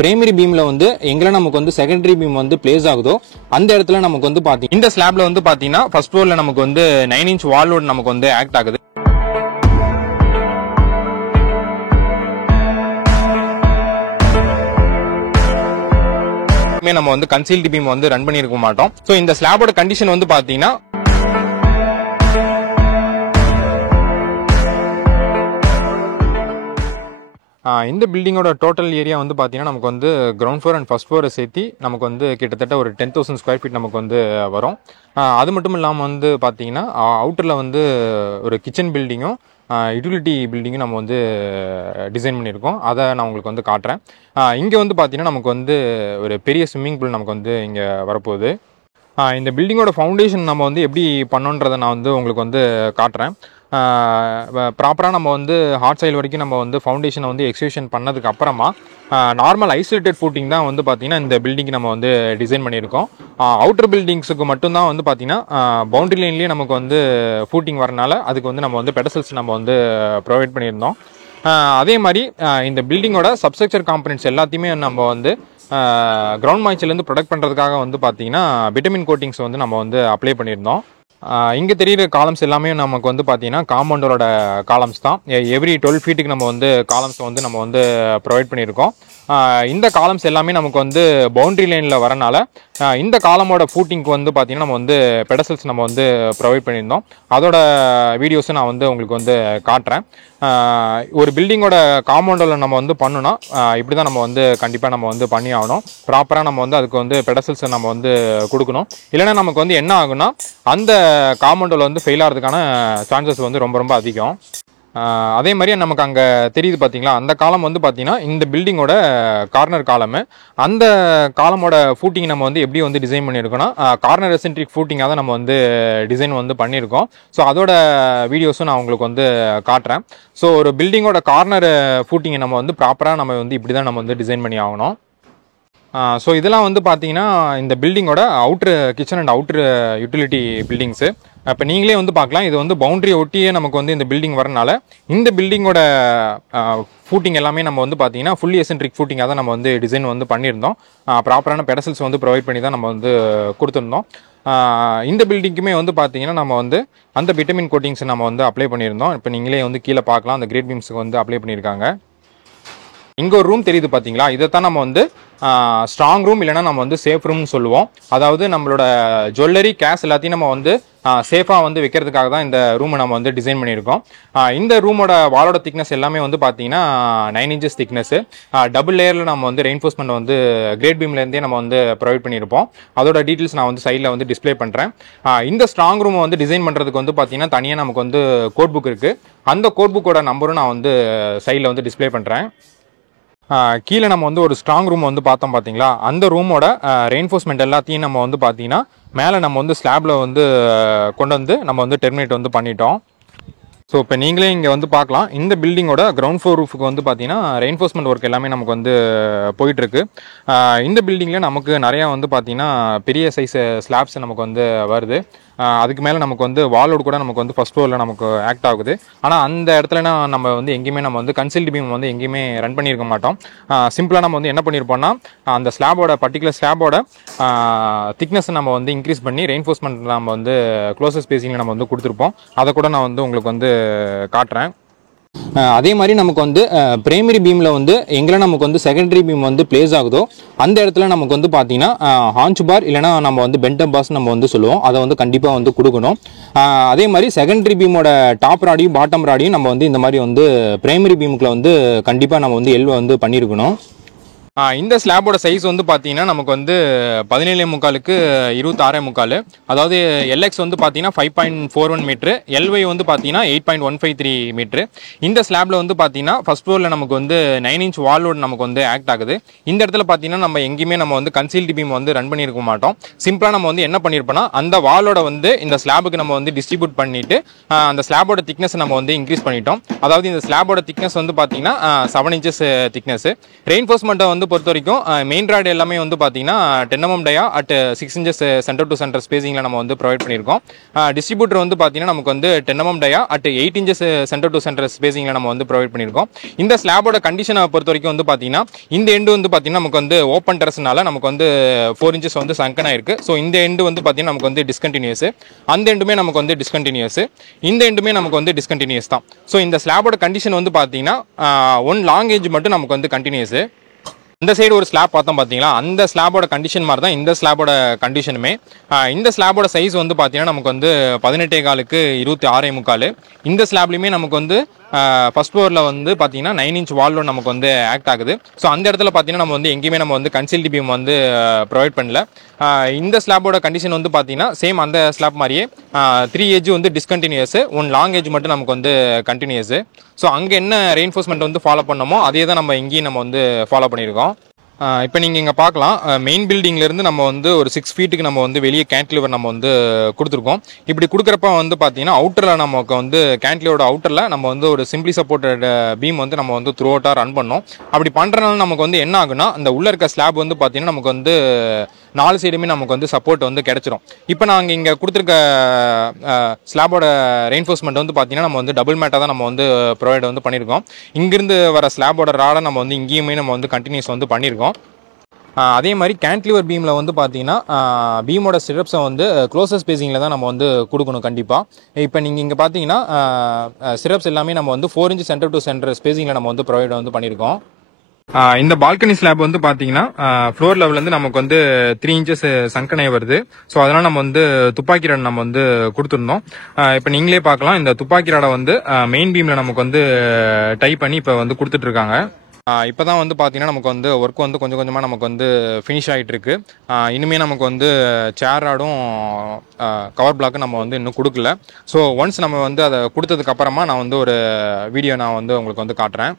Primary பீம்ல வந்து எங்க நமக்கு வந்து செகண்டரி பீம் வந்து பிளேஸ் ஆகுதோ அந்த இடத்துல நமக்கு வந்து பாத்தீங்கன்னா இந்த ஸ்லாப்ல வந்து பாத்தீங்கன்னா ஃபர்ஸ்ட் ஃப்ளோர்ல நமக்கு வந்து 9 இன்ச் வால் லோட் நமக்கு வந்து ஆக்ட் ஆகுது. நம்ம வந்து கன்சீல்டு பீம் வந்து ரன் பண்ணிருக்க மாட்டோம். சோ இந்த ஸ்லாபோட கண்டிஷன் வந்து பாத்தீங்கன்னா இந்த பில்டிங்கோட டோட்டல் ஏரியா வந்து பாத்தீங்கன்னா நமக்கு வந்து கிரவுண்ட் ஃப்ளோர் அண்ட் ஃபர்ஸ்ட் ஃப்ளோரை சேர்த்து நமக்கு வந்து கிட்டத்தட்ட ஒரு 10,000 ஸ்கொயர் ஃபீட் நமக்கு வந்து வரும். அது மட்டும் இல்லாமல் வந்து பாத்தீங்கன்னா அவுட்டர்ல வந்து ஒரு கிச்சன் பில்டிங்கும் யூட்டிலிட்டி பில்டிங்கும் நம்ம வந்து டிசைன் பண்ணியிருக்கோம். அதை நான் உங்களுக்கு வந்து காட்டுறேன். இங்கே வந்து பார்த்தீங்கன்னா நமக்கு வந்து ஒரு பெரிய ஸ்விம்மிங் பூல் நமக்கு வந்து இங்கே வரப்போகுது. இந்த பில்டிங்கோட ஃபவுண்டேஷன் நம்ம வந்து எப்படி பண்ணோன்றதை நான் வந்து உங்களுக்கு வந்து காட்டுறேன். ப்ராப்பராக நம்ம வந்து ஹார்ட் சைல் வரைக்கும் நம்ம வந்து ஃபவுண்டேஷனை வந்து எக்ஸிக்யூஷன் பண்ணதுக்கு அப்புறமா நார்மல் ஐசோலேட்டட் ஃபூட்டிங் தான் வந்து பார்த்தீங்கன்னா இந்த பில்டிங் நம்ம வந்து டிசைன் பண்ணியிருக்கோம். அவுட்டர் பில்டிங்ஸுக்கு மட்டும்தான் வந்து பார்த்தீங்கன்னா பவுண்டரி லைன்லேயே நமக்கு வந்து ஃபூட்டிங் வரனால அதுக்கு வந்து நம்ம வந்து பெடசல்ஸ் நம்ம வந்து ப்ரொவைட் பண்ணியிருந்தோம். அதே மாதிரி இந்த பில்டிங்கோட சப்ஸ்ட்ரக்சர் காம்பனன்ட்ஸ் எல்லாத்தையுமே நம்ம வந்து கிரவுண்ட் மாய்ச்சர்லேருந்து ப்ரொடெக்ட் பண்ணுறதுக்காக வந்து பார்த்தீங்கன்னா விட்டமின் கோட்டிங்ஸ் வந்து நம்ம வந்து அப்ளை பண்ணியிருந்தோம். இங்கே தெரியுற காலம்ஸ் எல்லாமே நமக்கு வந்து பார்த்தீங்கன்னா காம்பவுண்டரோட காலம்ஸ் தான். எவ்ரி 12 ஃபீட்டுக்கு நம்ம வந்து காலம்ஸ் வந்து நம்ம வந்து ப்ரொவைட் பண்ணியிருக்கோம். இந்த காலம்ஸ் எல்லாமே நமக்கு வந்து பவுண்டரி லைனில் வரனால இந்த காலமோட ஃபூட்டிங்க்கு வந்து பார்த்தீங்கன்னா நம்ம வந்து பெடசல்ஸ் நம்ம வந்து ப்ரொவைட் பண்ணியிருந்தோம். அதோட வீடியோஸை நான் வந்து உங்களுக்கு வந்து காட்டுறேன். ஒரு பில்டிங்கோட காம்பவுண்டில் நம்ம வந்து பண்ணோன்னா இப்படி தான் நம்ம வந்து கண்டிப்பாக நம்ம வந்து பண்ணி ஆகணும். ப்ராப்பராக நம்ம வந்து அதுக்கு வந்து பெடசல்ஸை நம்ம வந்து கொடுக்கணும். இல்லைன்னா நமக்கு வந்து என்ன ஆகுன்னா அந்த காம்பவுண்டில் வந்து ஃபெயில் ஆகிறதுக்கான சான்சஸ் வந்து ரொம்ப ரொம்ப அதிகம். அதே மாதிரி நமக்கு அங்கே தெரியுது பார்த்தீங்களா, அந்த காலம் வந்து பார்த்தீங்கன்னா இந்த பில்டிங்கோட கார்னர் காலமு. அந்த காலமோட ஃபூட்டிங் நம்ம வந்து எப்படி வந்து டிசைன் பண்ணியிருக்கோம்னா கார்னர் எசென்ட்ரிக் ஃபூட்டிங்காக தான் நம்ம வந்து டிசைன் வந்து பண்ணியிருக்கோம். ஸோ அதோட வீடியோஸும் நான் உங்களுக்கு வந்து காட்டுறேன். ஸோ ஒரு பில்டிங்கோட கார்னர் ஃபூட்டிங்கை நம்ம வந்து ப்ராப்பராக நம்ம வந்து இப்படி தான் நம்ம வந்து டிசைன் பண்ணி ஆகணும். ஸோ இதெல்லாம் வந்து பார்த்தீங்கன்னா இந்த பில்டிங்கோட outer kitchen and outer utility buildings. இப்போ நீங்களே வந்து பார்க்கலாம், இது வந்து பவுண்டரியை ஒட்டியே நமக்கு வந்து இந்த பில்டிங் வரனால இந்த பில்டிங்கோட ஃபூட்டிங் எல்லாமே நம்ம வந்து பார்த்தீங்கன்னா ஃபுல்லி எசென்ட்ரிக் ஃபூட்டிங்காக தான் நம்ம வந்து டிசைன் வந்து பண்ணியிருந்தோம். ப்ராப்பரான பெடசல்ஸ் வந்து ப்ரொவைட் பண்ணி தான் நம்ம வந்து கொடுத்துருந்தோம். இந்த பில்டிங்குமே வந்து பார்த்தீங்கன்னா நம்ம வந்து அந்த விட்டமின் கோட்டிங்ஸ் நம்ம வந்து அப்ளை பண்ணியிருந்தோம். இப்போ நீங்களே வந்து கீழே பார்க்கலாம், அந்த கிரேட் பீம்ஸுக்கு வந்து அப்ளை பண்ணியிருக்காங்க. இங்கே ஒரு ரூம் தெரியுது பார்த்தீங்களா, இதைத்தான் நம்ம வந்து ஸ்ட்ராங் ரூம் இல்லைனா நம்ம வந்து சேஃப் ரூம்னு சொல்லுவோம். அதாவது நம்மளோட ஜுவல்லரி கேஷ் எல்லாத்தையும் நம்ம வந்து சேஃபாக வந்து வைக்கிறதுக்காக தான் இந்த ரூமை நம்ம வந்து டிசைன் பண்ணியிருக்கோம். இந்த ரூமோட வாலோட திக்னஸ் எல்லாமே வந்து பார்த்தீங்கன்னா 9 inches திக்னஸ். டபுள் லேயரில் நம்ம வந்து ரெயின்ஃபோர்ஸ்மெண்ட் வந்து கிரேட் பீம்லேருந்தே நம்ம வந்து ப்ரொவைட் பண்ணியிருப்போம். அதோட டீட்டெயில்ஸ் நான் வந்து சைடில் வந்து டிஸ்பிளே பண்ணுறேன். இந்த ஸ்ட்ராங் ரூமை வந்து டிசைன் பண்ணுறதுக்கு வந்து பார்த்தீங்கன்னா தனியாக நமக்கு வந்து கோட் புக் இருக்குது. அந்த கோட் புக்கோட நம்பரும் நான் வந்து சைடில் வந்து டிஸ்பிளே பண்ணுறேன். கீழே நம்ம வந்து ஒரு ஸ்ட்ராங் ரூம் வந்து பார்த்தோம் பார்த்தீங்களா, அந்த ரூமோட ரெயின்ஃபோர்ஸ்மெண்ட் எல்லாத்தையும் நம்ம வந்து பார்த்தீங்கன்னா மேலே நம்ம வந்து ஸ்லாப்ல வந்து கொண்டு வந்து நம்ம வந்து டெர்மினேட் வந்து பண்ணிட்டோம். ஸோ இப்போ நீங்களே இங்கே வந்து பார்க்கலாம், இந்த பில்டிங்கோட கிரவுண்ட் ஃப்ளோர் ரூஃபுக்கு வந்து பார்த்தீங்கன்னா ரெயின்ஃபோர்ஸ்மெண்ட் ஒர்க் எல்லாமே நமக்கு வந்து போயிட்டுருக்கு. இந்த பில்டிங்கில் நமக்கு நிறையா வந்து பார்த்தீங்கன்னா பெரிய சைஸ் ஸ்லாப்ஸ் நமக்கு வந்து வருது. அதுக்கு மேலே நமக்கு வந்து வாலோடு கூட நமக்கு வந்து ஃபர்ஸ்ட் ஃப்ளோரில் நமக்கு ஆக்ட் ஆகுது. ஆனால் அந்த இடத்துலனா நம்ம வந்து எங்கேயுமே நம்ம வந்து கன்சீல்டு பீம் வந்து எங்கேயுமே ரன் பண்ணியிருக்க மாட்டோம். சிம்பிளாக நம்ம வந்து என்ன பண்ணியிருப்போம்னா அந்த ஸ்லாபோட பர்டிகுலர் ஸ்லாபோட திக்னஸ் நம்ம வந்து இன்க்ரீஸ் பண்ணி ரெயின்ஃபோர்ஸ்மெண்ட் நம்ம வந்து க்ளோசர் ஸ்பேசிங்கில் நம்ம வந்து கொடுத்துருப்போம். அதை கூட நான் வந்து உங்களுக்கு வந்து காட்டுறேன். அதே மாதிரி நமக்கு வந்து பிரைமரி பீமில் வந்து எங்கே நமக்கு வந்து செகண்டரி பீம் வந்து பிளேஸ் ஆகுதோ அந்த இடத்துல நமக்கு வந்து பார்த்தீங்கன்னா ஹான்ச் பார் இல்லைனா நம்ம வந்து பென்டம் பாஸ் நம்ம வந்து சொல்லுவோம். அதை வந்து கண்டிப்பாக வந்து கொடுக்கணும். அதே மாதிரி செகண்டரி பீமோட டாப் ராடியும் பாட்டம் ராடியும் நம்ம வந்து இந்த மாதிரி வந்து பிரைமரி பீமுக்குள்ள வந்து கண்டிப்பாக நம்ம வந்து எல்வை வந்து பண்ணியிருக்கணும். இந்த ஸ்லாபோட சைஸ் வந்து பார்த்தீங்கன்னா நமக்கு வந்து 17.75க்கு 26.75. அதாவது எல்எக்ஸ் வந்து பார்த்தீங்கன்னா 5.41 மீட்ரு, எல்ஒய் வந்து பார்த்தீங்கன்னா 8.153 மீட்ரு. இந்த ஸ்லாப்ல வந்து பார்த்தீங்கன்னா ஃபர்ஸ்ட் ஃப்ளோரில் நமக்கு வந்து 9 inch வால் லோட் நமக்கு வந்து ஆக்ட் ஆகுது. இந்த இடத்துல பார்த்தீங்கன்னா நம்ம எங்கேயுமே நம்ம வந்து கன்சீல்டு பீம் வந்து ரன் பண்ணியிருக்க மாட்டோம். சிம்பிளாக நம்ம வந்து என்ன பண்ணியிருப்போம்னா அந்த வாலோட வந்து இந்த ஸ்லாபுக்கு நம்ம வந்து டிஸ்ட்ரிபியூட் பண்ணிட்டு அந்த ஸ்லாபோட திக்னஸ் நம்ம வந்து இன்க்ரீஸ் பண்ணிட்டோம். அதாவது இந்த ஸ்லாபோட திக்னஸ் வந்து பார்த்தீங்கன்னா 7 inches திக்னஸ். ரெயின்ஃபோர்ஸ்மெண்ட்டை வந்து வந்து பொறுத்த வரைக்கும் மெயின் ராட் எல்லாமே வந்து பார்த்தீங்கன்னா 10 mm dia at 6 inches centre to centre ஸ்பேசிங்கில் நம்ம வந்து ப்ரொவைட் பண்ணியிருக்கோம். டிஸ்ட்ரிபியூட்டர் வந்து பார்த்தீங்கன்னா நமக்கு வந்து 10 mm dia at 8 inches centre to centre ஸ்பேசிங்கில் நம்ம வந்து ப்ரொவைட் பண்ணியிருக்கோம். இந்த ஸ்லாபோட கண்டிஷனை பொறுத்த வரைக்கும் வந்து பார்த்தீங்கன்னா இந்த எண்டு வந்து பார்த்தீங்கன்னா நமக்கு வந்து ஓப்பன் டெரஸ்னால நமக்கு வந்து 4 inches வந்து சங்கன் ஆயிருக்கு. ஸோ இந்த எண்டு வந்து பார்த்தீங்கன்னா நமக்கு வந்து டிஸ்கண்டினியூஸ், அந்த எண்டுமே நமக்கு வந்து டிஸ்கண்டினியூஸ், இந்த எண்டுமே நமக்கு வந்து டிஸ்கண்டினியூஸ் தான். ஸோ இந்த ஸ்லாபோட கண்டிஷன் வந்து பார்த்தீங்கன்னா ஒன் லாங் ஏஜ் மட்டும் நமக்கு வந்து கண்டினியூஸ். இந்த சைடு ஒரு ஸ்லாப் பார்த்தோம் பார்த்தீங்களா, அந்த ஸ்லாபோட கண்டிஷன் மாதிரி தான் இந்த ஸ்லாபோட கண்டிஷனுமே. இந்த ஸ்லாபோட சைஸ் வந்து பார்த்தீங்கன்னா நமக்கு வந்து 18.4க்கு 26.75. இந்த ஸ்லாப்லையுமே நமக்கு வந்து ஃபர்ஸ்ட் ஃப்ளோரில் வந்து பார்த்தீங்கன்னா 9 inch வால்லும் நமக்கு வந்து ஆக்ட் ஆகுது. ஸோ அந்த இடத்துல பார்த்தீங்கன்னா நம்ம வந்து எங்கேயுமே நம்ம வந்து கன்சீல்டு பீம் வந்து ப்ரொவைட் பண்ணல. இந்த ஸ்லாபோட கண்டிஷன் வந்து பார்த்தீங்கன்னா சேம் அந்த ஸ்லாப் மாதிரியே 3 ஏஜ் வந்து டிஸ்கண்டினியூஸ், ஒன் லாங் ஏஜ் மட்டும் நமக்கு வந்து கண்டினியூஸ். ஸோ அங்கே என்ன ரெயின்ஃபோர்ஸ்மெண்ட் வந்து ஃபாலோ பண்ணோமோ அதே தான் நம்ம இங்கேயும் நம்ம வந்து ஃபாலோ பண்ணியிருக்கோம். இப்போ நீங்கள் இங்கே பார்க்கலாம், மெயின் பில்டிங்லேருந்து நம்ம வந்து ஒரு 6 feetக்கு நம்ம வந்து வெளியே கேன்டிலிவர் நம்ம வந்து கொடுத்துருக்கோம். இப்படி கொடுக்குறப்ப வந்து பார்த்தீங்கன்னா அவுட்டரில் நமக்கு வந்து கேன்டிலிவரோட அவுட்டரில் நம்ம வந்து ஒரு சிம்பிளி சப்போர்ட்டட் பீம் வந்து நம்ம வந்து த்ரூ அவுட்டாக ரன் பண்ணோம். அப்படி பண்ணுறதுனால நமக்கு வந்து என்ன ஆகுனா, அந்த உள்ளே இருக்க ஸ்லாப் வந்து பார்த்தீங்கன்னா நமக்கு வந்து 4 சைடுமே நமக்கு வந்து சப்போர்ட் வந்து கிடைச்சிரும். இப்போ நாங்கள் இங்கே கொடுத்துருக்க ஸ்லாபோட ரெயின்ஃபோர்ஸ்மெண்ட் வந்து பார்த்தீங்கன்னா நம்ம வந்து டபுள் மேட்டாக தான் நம்ம வந்து ப்ரொவைட் வந்து பண்ணியிருக்கோம். இங்கிருந்து வர ஸ்லாபோட ராடை நம்ம வந்து இங்கேயுமே நம்ம வந்து கண்டினியூஸ் வந்து பண்ணியிருக்கோம். அதே மாதிரி கேன்டிலிவர் பீமில் வந்து பார்த்தீங்கன்னா பீமோட ஸ்டிரப்ஸை வந்து க்ளோசர் ஸ்பேசிங்கில் தான் நம்ம வந்து கொடுக்கணும் கண்டிப்பாக. இப்போ நீங்கள் இங்கே பார்த்தீங்கன்னா ஸ்டிரப்ஸ் எல்லாமே நம்ம வந்து 4 inch சென்டர் டு சென்டர் ஸ்பேசிங்கில் நம்ம வந்து ப்ரொவைட் வந்து பண்ணியிருக்கோம். இந்த பால்கனி ஸ்லாப் வந்து பார்த்தீங்கன்னா ஃப்ளோர் லெவல்லேருந்து நமக்கு வந்து 3 inches சங்கனை வருது. ஸோ அதனால் நம்ம வந்து துப்பாக்கி ராட் நம்ம வந்து கொடுத்துருந்தோம். இப்போ நீங்களே பார்க்கலாம், இந்த துப்பாக்கி ராடை வந்து மெயின் பீமில் நமக்கு வந்து டை பண்ணி இப்போ வந்து கொடுத்துட்ருக்காங்க. இப்போ தான் வந்து பார்த்தீங்கன்னா நமக்கு வந்து ஒர்க் வந்து கொஞ்சம் கொஞ்சமாக நமக்கு வந்து ஃபினிஷ் ஆகிட்டு இருக்கு. இனிமேல் நமக்கு வந்து சேர் ராடும் கவர் பிளாக்கும் நம்ம வந்து இன்னும் கொடுக்கல. ஸோ ஒன்ஸ் நம்ம வந்து அதை கொடுத்ததுக்கு அப்புறமா நான் வந்து ஒரு வீடியோ நான் வந்து உங்களுக்கு வந்து காட்டுறேன்.